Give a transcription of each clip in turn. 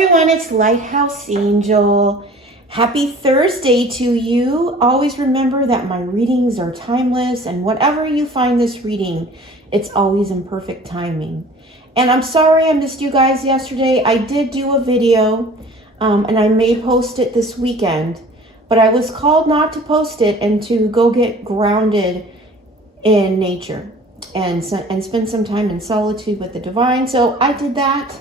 everyone, it's Lighthouse Angel. Happy Thursday to you. Always remember that my readings are timeless, and whatever you find this reading, it's always in perfect timing. And I'm sorry I missed you guys yesterday. I did do a video, and I may post it this weekend, but I was called not to post it and to go get grounded in nature and spend some time in solitude with the divine. So I did that,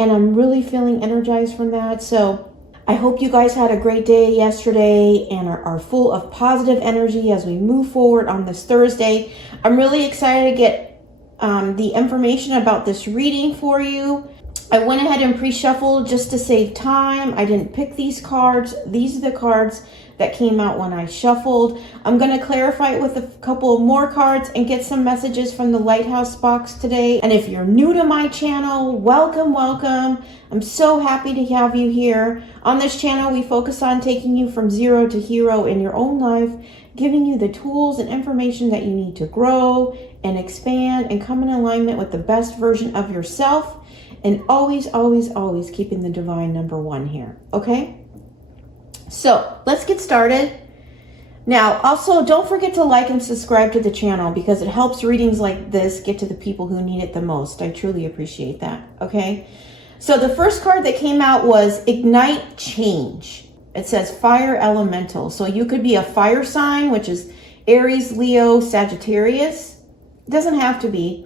and I'm really feeling energized from that. So I hope you guys had a great day yesterday and are full of positive energy as we move forward on this Thursday. I'm really excited to get the information about this reading for you. I went ahead and pre-shuffled just to save time. I didn't pick these cards. These are the cards that came out when I shuffled. I'm going to clarify it with a couple of more cards and get some messages from the Lighthouse box today. And if you're new to my channel, welcome, welcome. I'm so happy to have you here. On this channel, we focus on taking you from zero to hero in your own life, giving you the tools and information that you need to grow and expand and come in alignment with the best version of yourself. And always, always, always keeping the divine number one here, okay? So let's get started. Now, also, don't forget to like and subscribe to the channel because it helps readings like this get to the people who need it the most. I truly appreciate that, okay? So the first card that came out was Ignite Change. It says Fire Elemental. So you could be a fire sign, which is Aries, Leo, Sagittarius. It doesn't have to be.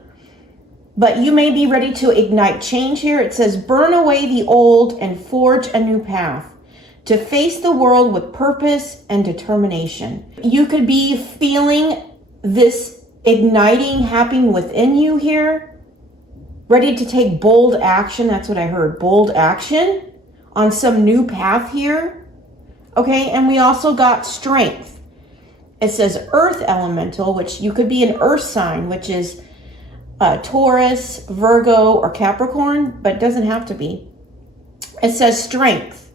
But you may be ready to ignite change here. It says, burn away the old and forge a new path to face the world with purpose and determination. You could be feeling this igniting happening within you here, ready to take bold action. That's what I heard, bold action on some new path here. Okay, and we also got strength. It says Earth Elemental, which you could be an earth sign, which is Taurus, Virgo, or Capricorn, but it doesn't have to be. It says strength.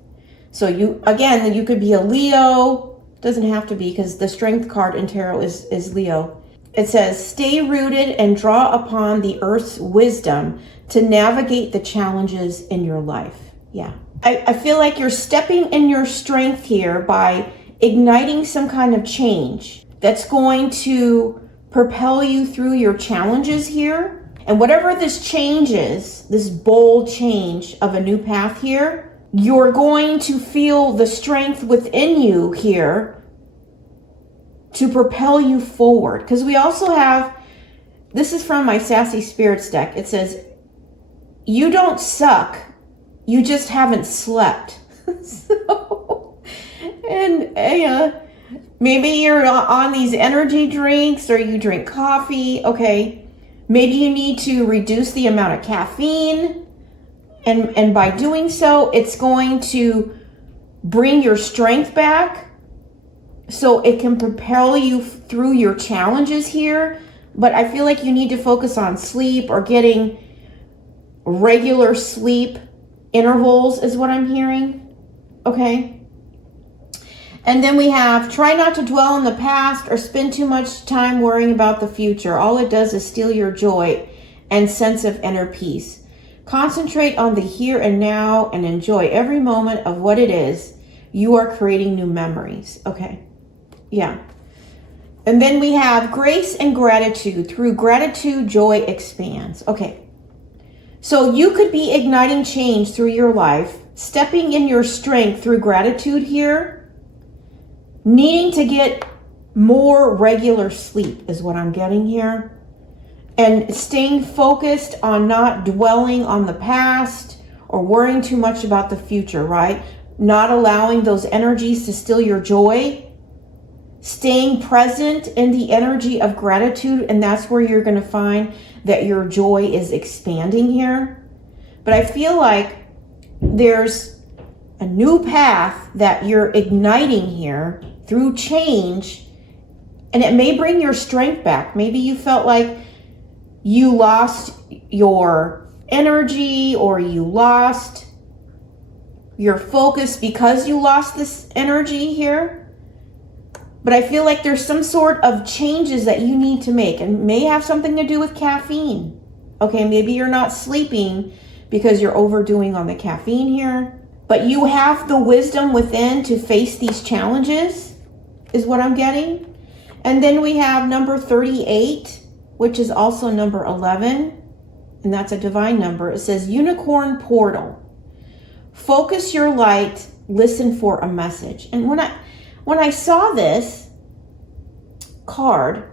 So you could be a Leo. Doesn't have to be because the strength card in tarot is Leo. It says stay rooted and draw upon the earth's wisdom to navigate the challenges in your life. Yeah. I feel like you're stepping in your strength here by igniting some kind of change that's going to propel you through your challenges here. And whatever this change is, this bold change of a new path here, you're going to feel the strength within you here to propel you forward. Because we also have, this is from my Sassy Spirits deck. It says, you don't suck, you just haven't slept. Maybe you're on these energy drinks or you drink coffee. Okay. Maybe you need to reduce the amount of caffeine. And by doing so, it's going to bring your strength back so it can propel you through your challenges here. But I feel like you need to focus on sleep or getting regular sleep intervals is what I'm hearing. Okay. And then we have, try not to dwell on the past or spend too much time worrying about the future. All it does is steal your joy and sense of inner peace. Concentrate on the here and now and enjoy every moment of what it is. You are creating new memories. Okay. Yeah. And then we have grace and gratitude. Through gratitude, joy expands. Okay. So you could be igniting change through your life, stepping in your strength through gratitude here. Needing to get more regular sleep is what I'm getting here. And staying focused on not dwelling on the past or worrying too much about the future, right? Not allowing those energies to steal your joy. Staying present in the energy of gratitude, and that's where you're going to find that your joy is expanding here. But I feel like there's a new path that you're igniting here through change, and it may bring your strength back. Maybe you felt like you lost your energy or you lost your focus because you lost this energy here. But I feel like there's some sort of changes that you need to make, and may have something to do with caffeine. Okay, maybe you're not sleeping because you're overdoing on the caffeine here. But you have the wisdom within to face these challenges, is what I'm getting. And then we have number 38, which is also number 11, and that's a divine number. It says unicorn portal. Focus your light, listen for a message. And when I saw this card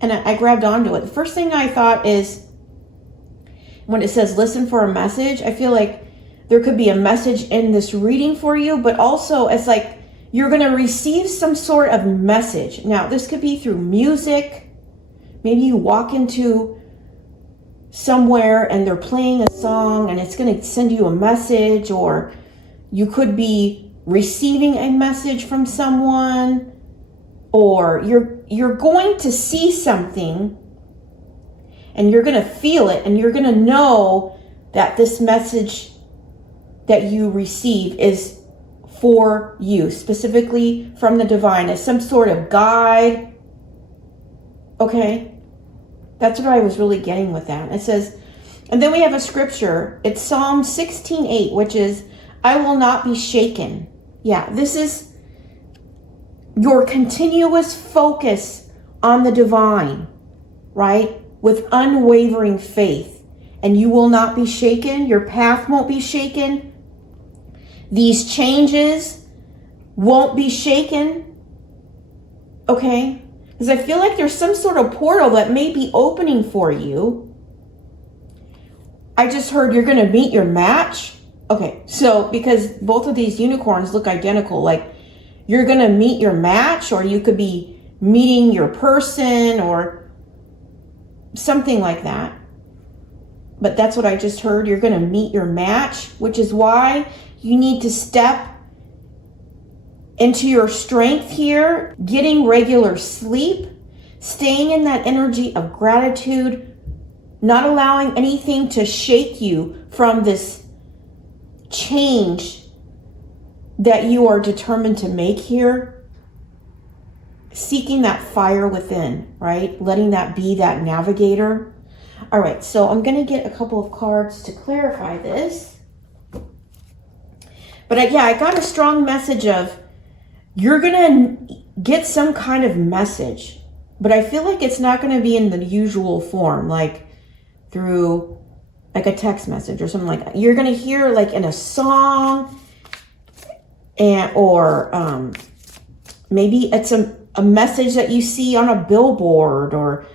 and I grabbed onto it, the first thing I thought is, when it says listen for a message, I feel like there could be a message in this reading for you, but also it's like you're going to receive some sort of message. Now, this could be through music. Maybe you walk into somewhere and they're playing a song and it's going to send you a message, or you could be receiving a message from someone, or you're going to see something and you're going to feel it, and you're going to know that this message that you receive is for you, specifically from the divine, as some sort of guide. Okay, that's what I was really getting with that. It says, and then we have a scripture. It's Psalm 16:8, which is, I will not be shaken. Yeah, this is your continuous focus on the divine, right? With unwavering faith, and you will not be shaken. Your path won't be shaken. These changes won't be shaken. Okay? Because I feel like there's some sort of portal that may be opening for you. I just heard you're going to meet your match. Okay, so because both of these unicorns look identical, like you're going to meet your match, or you could be meeting your person, or something like that. But that's what I just heard. You're going to meet your match, which is why you need to step into your strength here, getting regular sleep, staying in that energy of gratitude, not allowing anything to shake you from this change that you are determined to make here. Seeking that fire within, right? Letting that be that navigator. All right, so I'm going to get a couple of cards to clarify this. But I got a strong message of you're going to get some kind of message, but I feel like it's not going to be in the usual form, like through like a text message or something like that. You're going to hear like in a song, or maybe it's a message that you see on a billboard or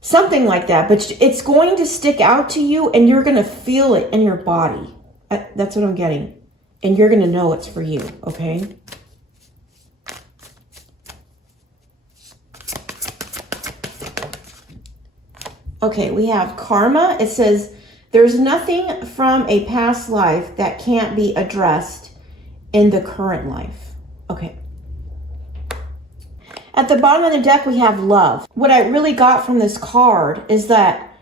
something like that, but it's going to stick out to you and you're going to feel it in your body. That's what I'm getting. And you're going to know it's for you, okay? Okay, we have karma. It says, there's nothing from a past life that can't be addressed in the current life. Okay. At the bottom of the deck, we have love. What I really got from this card is that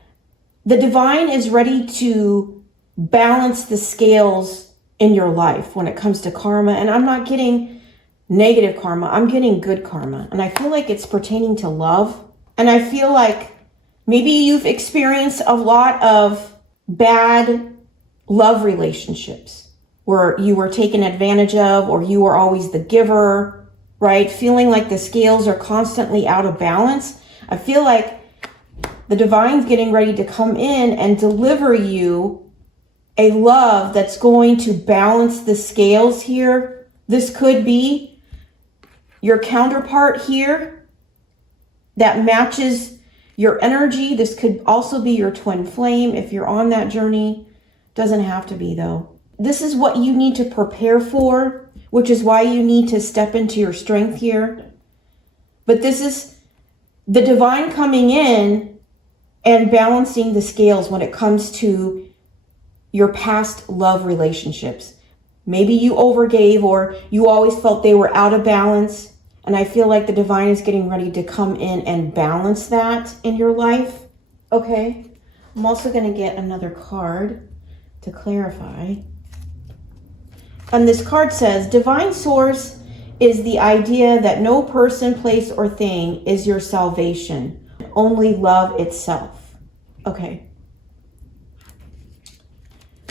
the divine is ready to balance the scales in your life when it comes to karma. And I'm not getting negative karma. I'm getting good karma. And I feel like it's pertaining to love. And I feel like maybe you've experienced a lot of bad love relationships where you were taken advantage of, or you were always the giver, right? Feeling like the scales are constantly out of balance. I feel like the divine's getting ready to come in and deliver you a love that's going to balance the scales here. This could be your counterpart here that matches your energy. This could also be your twin flame if you're on that journey. Doesn't have to be though. This is what you need to prepare for, which is why you need to step into your strength here. But this is the divine coming in and balancing the scales when it comes to your past love relationships. Maybe you overgave, or you always felt they were out of balance. And I feel like the divine is getting ready to come in and balance that in your life. Okay. I'm also going to get another card to clarify. And this card says, divine source is the idea that no person, place, or thing is your salvation. Only love itself. Okay.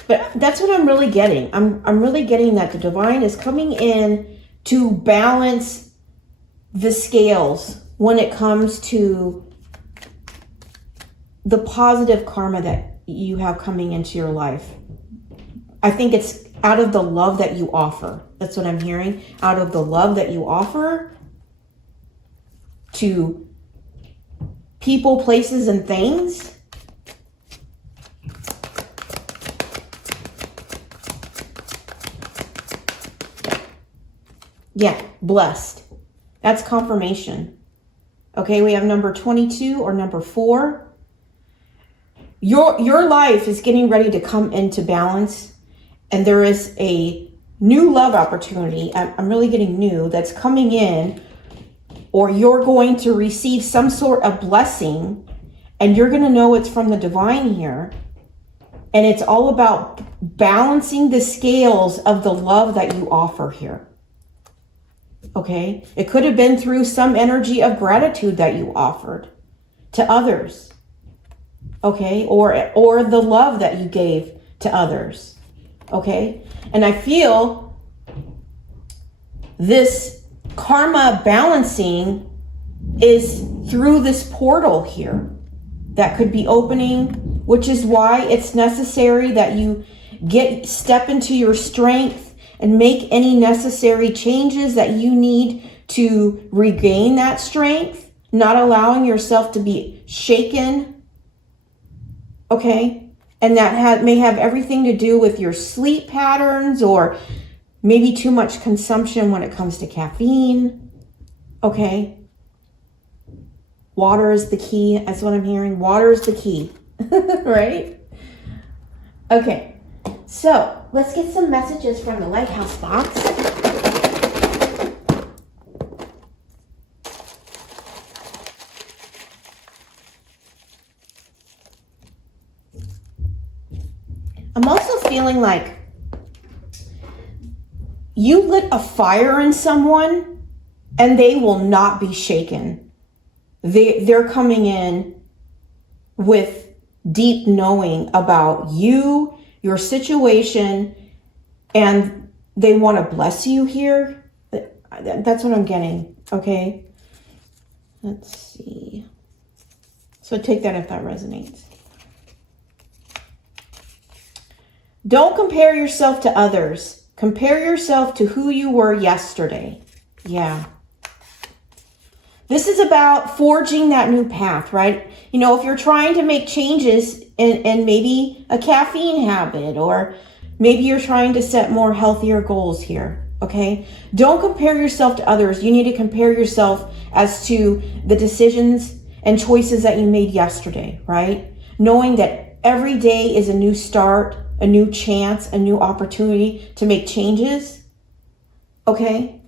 But that's what I'm really getting. I'm really getting that the divine is coming in to balance the scales when it comes to the positive karma that you have coming into your life. I think it's out of the love that you offer. That's what I'm hearing. Out of the love that you offer to people, places, and things. Yeah, blessed. That's confirmation. Okay, we have number 22 or number 4. Your life is getting ready to come into balance, and there is a new love opportunity. I'm really getting new that's coming in, or you're going to receive some sort of blessing, and you're going to know it's from the divine here. And it's all about balancing the scales of the love that you offer here. Okay? It could have been through some energy of gratitude that you offered to others. Okay? Or the love that you gave to others. Okay? And I feel this karma balancing is through this portal here that could be opening, which is why it's necessary that you step into your strength and make any necessary changes that you need to regain that strength, not allowing yourself to be shaken. Okay? And that may have everything to do with your sleep patterns, or maybe too much consumption when it comes to caffeine. Okay? Water is the key. That's what I'm hearing. Water is the key. Right? Okay. So, let's get some messages from the Lighthouse box. I'm also feeling like you lit a fire in someone and they will not be shaken. They're coming in with deep knowing about you, your situation, and they want to bless you here. That's what I'm getting. Okay. Let's see. So take that if that resonates. Don't compare yourself to others. Compare yourself to who you were yesterday. Yeah. This is about forging that new path, right? You know, if you're trying to make changes in maybe a caffeine habit, or maybe you're trying to set more healthier goals here, okay? Don't compare yourself to others. You need to compare yourself as to the decisions and choices that you made yesterday, right? Knowing that every day is a new start, a new chance, a new opportunity to make changes, okay?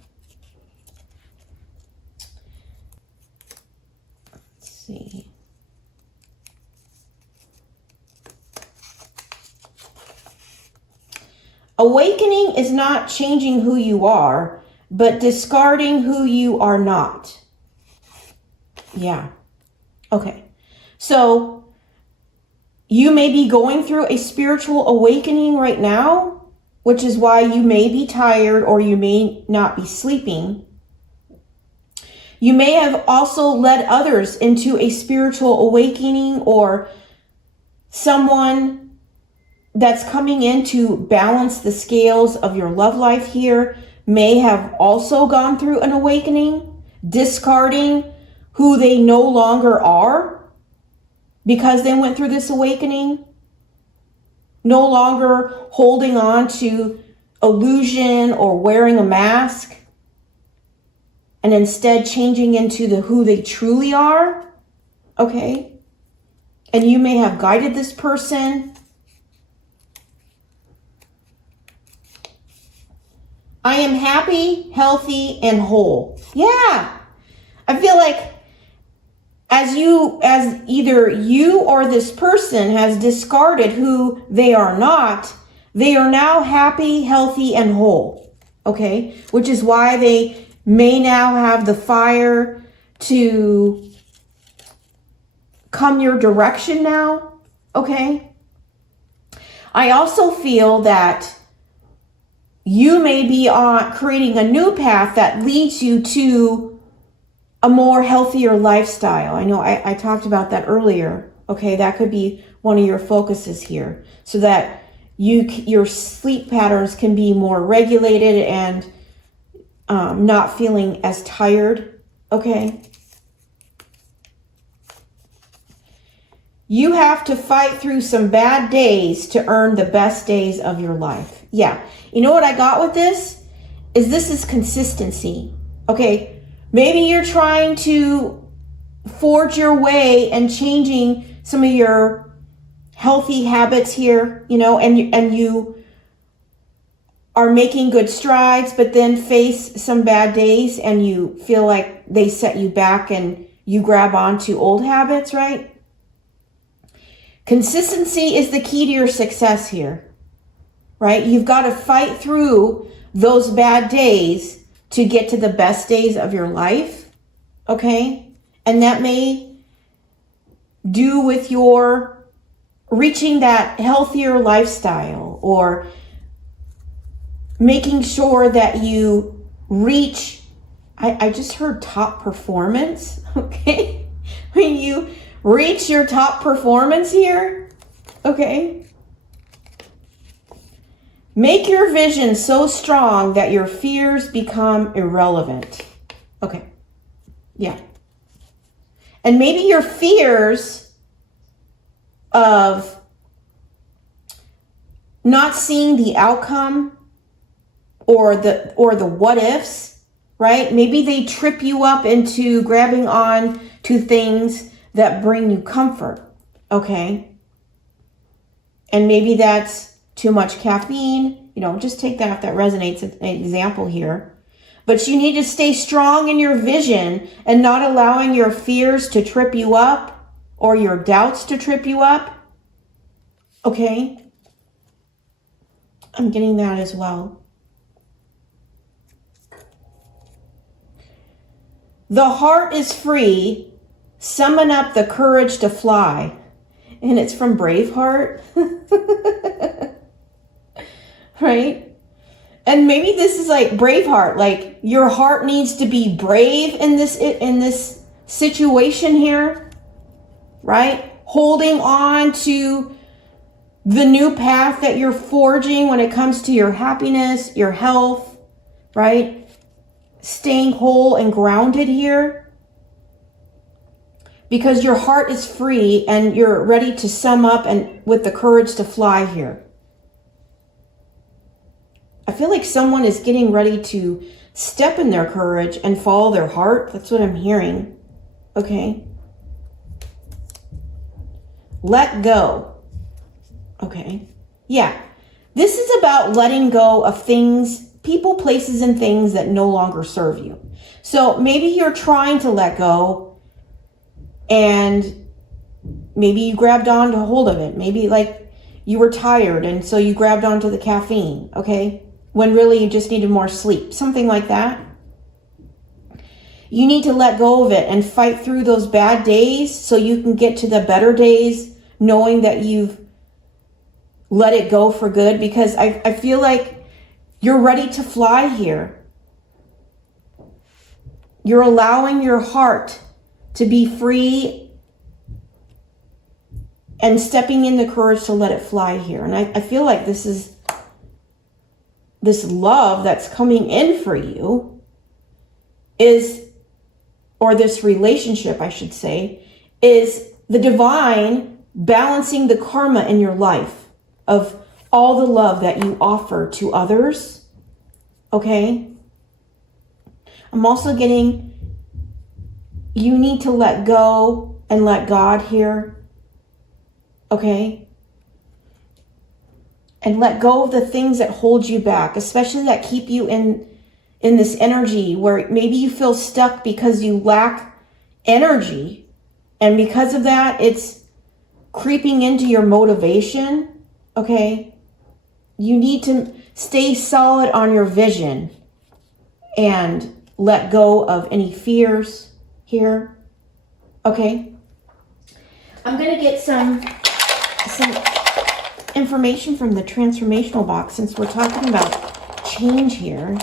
Let's see. Awakening is not changing who you are, but discarding who you are not. Yeah. Okay. So you may be going through a spiritual awakening right now, which is why you may be tired or you may not be sleeping. You may have also led others into a spiritual awakening, or someone that's coming in to balance the scales of your love life here may have also gone through an awakening, discarding who they no longer are because they went through this awakening, no longer holding on to illusion or wearing a mask, and instead changing into who they truly are. Okay? And you may have guided this person. I am happy, healthy, and whole. Yeah. I feel like as either you or this person has discarded who they are not, they are now happy, healthy, and whole. Okay? Which is why they may now have the fire to come your direction now. Okay? I also feel that you may be creating a new path that leads you to a more healthier lifestyle. I know I talked about that earlier. Okay, that could be one of your focuses here, so that your sleep patterns can be more regulated and not feeling as tired. Okay. You have to fight through some bad days to earn the best days of your life. Yeah. You know what I got with this? This is consistency. Okay. Maybe you're trying to forge your way and changing some of your healthy habits here, you know, and you are making good strides, but then face some bad days and you feel like they set you back and you grab onto old habits, right? Consistency is the key to your success here, right? You've got to fight through those bad days to get to the best days of your life, okay? And that may do with your reaching that healthier lifestyle, or making sure that you reach, I just heard top performance, okay? When you reach your top performance here, okay? Make your vision so strong that your fears become irrelevant. Okay, yeah. And maybe your fears of not seeing the outcome or the what ifs, right? Maybe they trip you up into grabbing on to things that bring you comfort, okay? And maybe that's too much caffeine. You know, just take that if that resonates, an example here. But you need to stay strong in your vision and not allowing your fears to trip you up or your doubts to trip you up, okay? I'm getting that as well. The heart is free. Summon up the courage to fly. And it's from Braveheart. Right? And maybe this is like Braveheart. Like your heart needs to be brave in this situation here. Right? Holding on to the new path that you're forging when it comes to your happiness, your health. Right? Staying whole and grounded here. Because your heart is free and you're ready to sum up and with the courage to fly here. I feel like someone is getting ready to step in their courage and follow their heart. That's what I'm hearing. Okay. Let go. Okay. Yeah. This is about letting go of things, people, places, and things that no longer serve you. So maybe you're trying to let go, and maybe you grabbed on to hold of it. Maybe like you were tired and so you grabbed onto the caffeine, okay? When really you just needed more sleep, something like that. You need to let go of it and fight through those bad days so you can get to the better days, knowing that you've let it go for good, because I feel like you're ready to fly here. You're allowing your heart to be free and stepping in the courage to let it fly here. And I feel like this is this love that's coming in for you is, or this relationship, I should say, is the divine balancing the karma in your life of all the love that you offer to others. Okay? I'm also getting, you need to let go and let God here. Okay? And let go of the things that hold you back, especially that keep you in this energy where maybe you feel stuck because you lack energy. And because of that, it's creeping into your motivation. Okay? You need to stay solid on your vision and let go of any fears here. Okay? I'm going to get some information from the transformational box since we're talking about change here.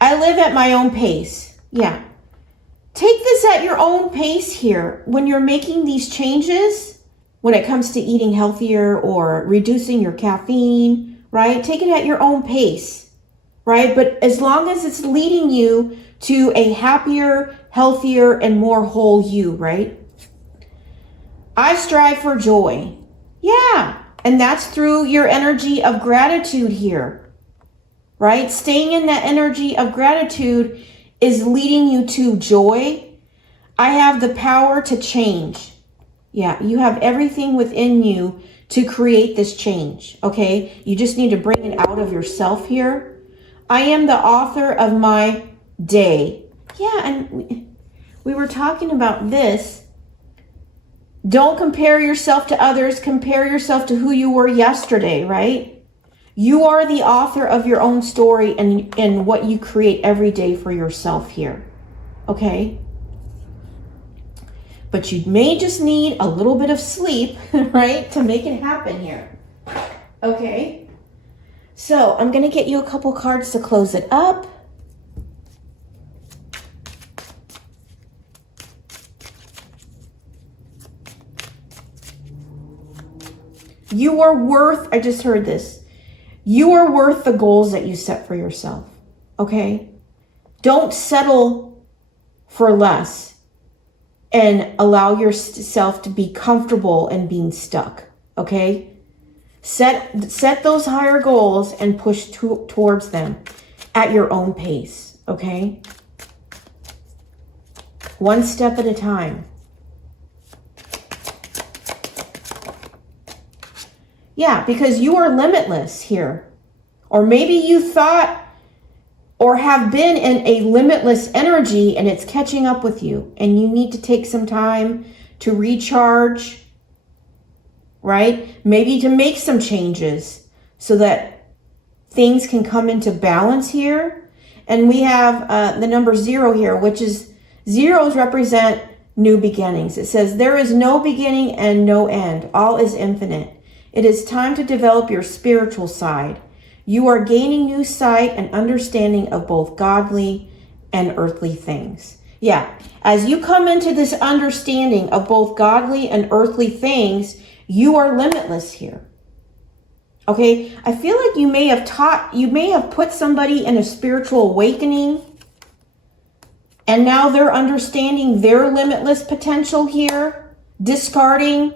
I live at my own pace. Yeah. Take this at your own pace here. When you're making these changes, when it comes to eating healthier or reducing your caffeine, right? Take it at your own pace, right? But as long as it's leading you to a happier, healthier, and more whole you, right? I strive for joy. Yeah. And that's through your energy of gratitude here, right? Staying in that energy of gratitude is leading you to joy. I have the power to change. Yeah, you have everything within you to create this change, okay? You just need to bring it out of yourself here. I am the author of my day. Yeah, and we were talking about this. Don't compare yourself to others. Compare yourself to who you were yesterday, right? You are the author of your own story and what you create every day for yourself here, okay? But you may just need a little bit of sleep, right, to make it happen here, okay? So I'm going to get you a couple cards to close it up. You are worth, I just heard this. You are worth the goals that you set for yourself, okay? Don't settle for less and allow yourself to be comfortable and being stuck, okay? Set those higher goals and push towards them at your own pace, okay? One step at a time. Yeah, because you are limitless here. Or maybe you thought or have been in a limitless energy and it's catching up with you and you need to take some time to recharge, right? Maybe to make some changes so that things can come into balance here. And we have the number 0 here, which is zeros represent new beginnings. It says there is no beginning and no end. All is infinite. It is time to develop your spiritual side. You are gaining new sight and understanding of both godly and earthly things. Yeah, as you come into this understanding of both godly and earthly things, you are limitless here. Okay, I feel like you may have put somebody in a spiritual awakening and now they're understanding their limitless potential here, discarding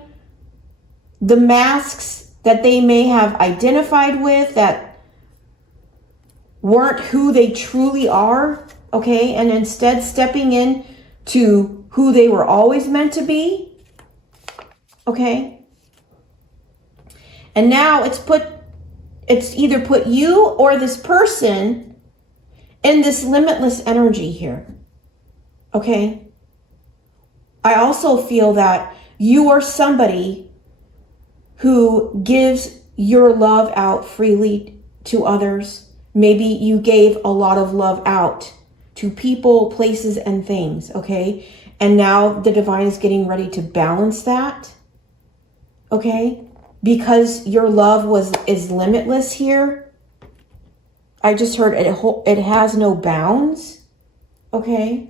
the masks that they may have identified with that weren't who they truly are, okay? And instead stepping in to who they were always meant to be, okay? And now it's either put you or this person in this limitless energy here, okay? I also feel that you are somebody who gives your love out freely to others. Maybe you gave a lot of love out to people, places, and things, okay? And now the divine is getting ready to balance that, okay? Because your love is limitless here. I just heard it has no bounds, okay?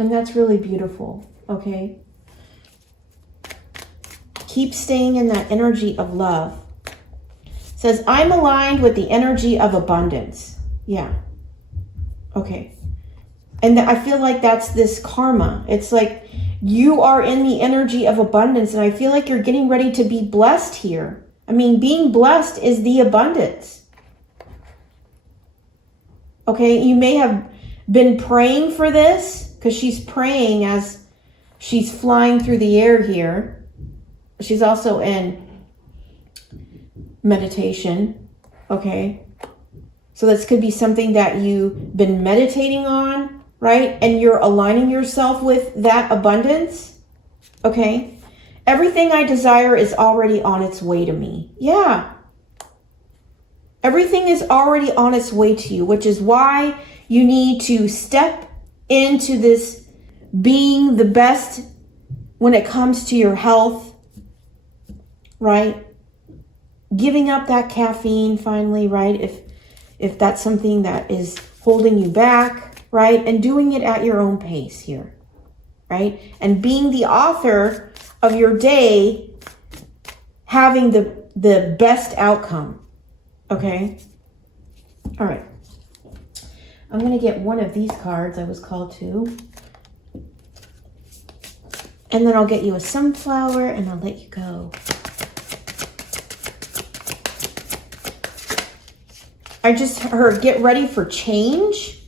And that's really beautiful, okay? Keep staying in that energy of love. It says, I'm aligned with the energy of abundance. Yeah. Okay. And I feel like that's this karma. It's like you are in the energy of abundance and I feel like you're getting ready to be blessed here. I mean, being blessed is the abundance. Okay. You may have been praying for this because she's praying as she's flying through the air here. She's also in meditation, okay? So this could be something that you've been meditating on, right? And you're aligning yourself with that abundance, okay? Everything I desire is already on its way to me. Yeah. Everything is already on its way to you, which is why you need to step into this being the best when it comes to your health, right? Giving up that caffeine finally, right? If that's something that is holding you back, right? And doing it at your own pace here, right? And being the author of your day, having the best outcome, okay? All right. I'm going to get one of these cards I was called to. And then I'll get you a sunflower and I'll let you go. I just heard get ready for change.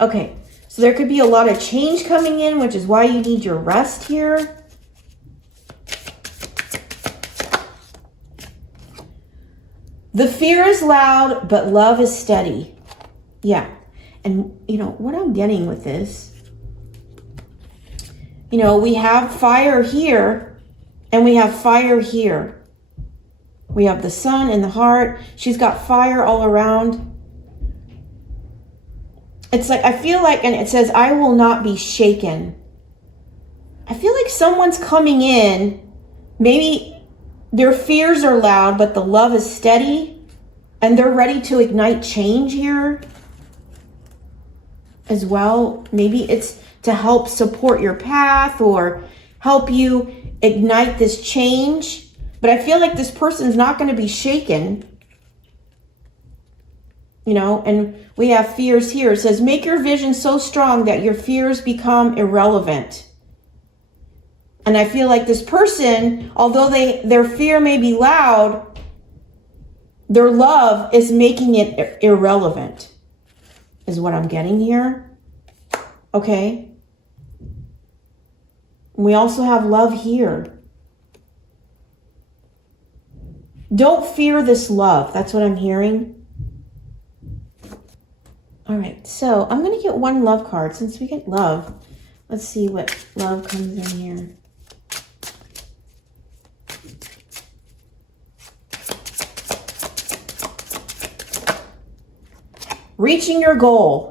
Okay, so there could be a lot of change coming in, which is why you need your rest here. The fear is loud, but love is steady. Yeah, and you know what I'm getting with this, you know, we have fire here and we have fire here. We have the sun in the heart. She's got fire all around. It's like, I feel like, and it says, I will not be shaken. I feel like someone's coming in. Maybe their fears are loud, but the love is steady. And they're ready to ignite change here as well. Maybe it's to help support your path or help you ignite this change. But I feel like this person's not going to be shaken. You know, and we have fears here. It says, make your vision so strong that your fears become irrelevant. And I feel like this person, although their fear may be loud, their love is making it irrelevant, is what I'm getting here. Okay. We also have love here. Don't fear this love. That's what I'm hearing. All right, so I'm going to get one love card since we get love. Let's see what love comes in here. Reaching your goal.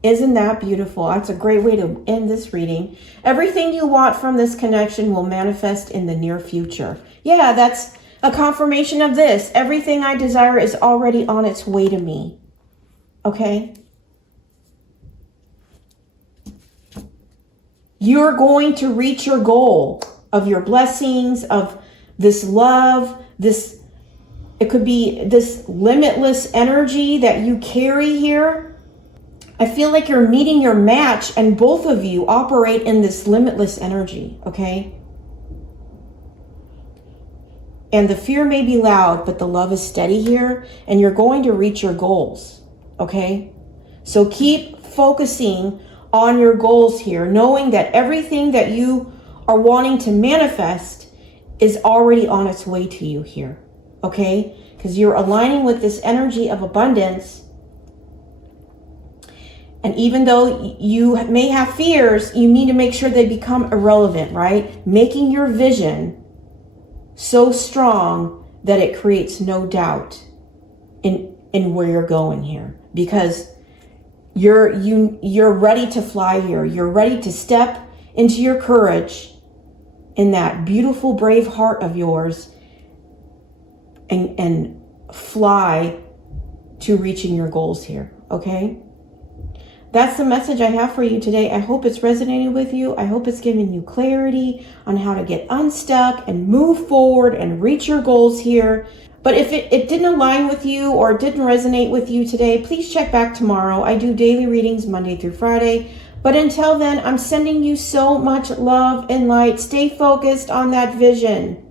Isn't that beautiful? That's a great way to end this reading. Everything you want from this connection will manifest in the near future. Yeah, that's a confirmation of this. Everything I desire is already on its way to me. Okay? You're going to reach your goal of your blessings, of this love, this, it could be this limitless energy that you carry here. I feel like you're meeting your match and both of you operate in this limitless energy, okay? And the fear may be loud, but the love is steady here, and you're going to reach your goals, okay? So keep focusing on your goals here, knowing that everything that you are wanting to manifest is already on its way to you here, okay? Because you're aligning with this energy of abundance. And even though you may have fears, you need to make sure they become irrelevant, right? Making your vision so strong that it creates no doubt in where you're going here, because you're ready to fly here. You're ready to step into your courage in that beautiful, brave heart of yours and fly to reaching your goals here, okay? That's the message I have for you today. I hope it's resonating with you. I hope it's giving you clarity on how to get unstuck and move forward and reach your goals here. But if it didn't align with you or it didn't resonate with you today, please check back tomorrow. I do daily readings Monday through Friday. But until then, I'm sending you so much love and light. Stay focused on that vision.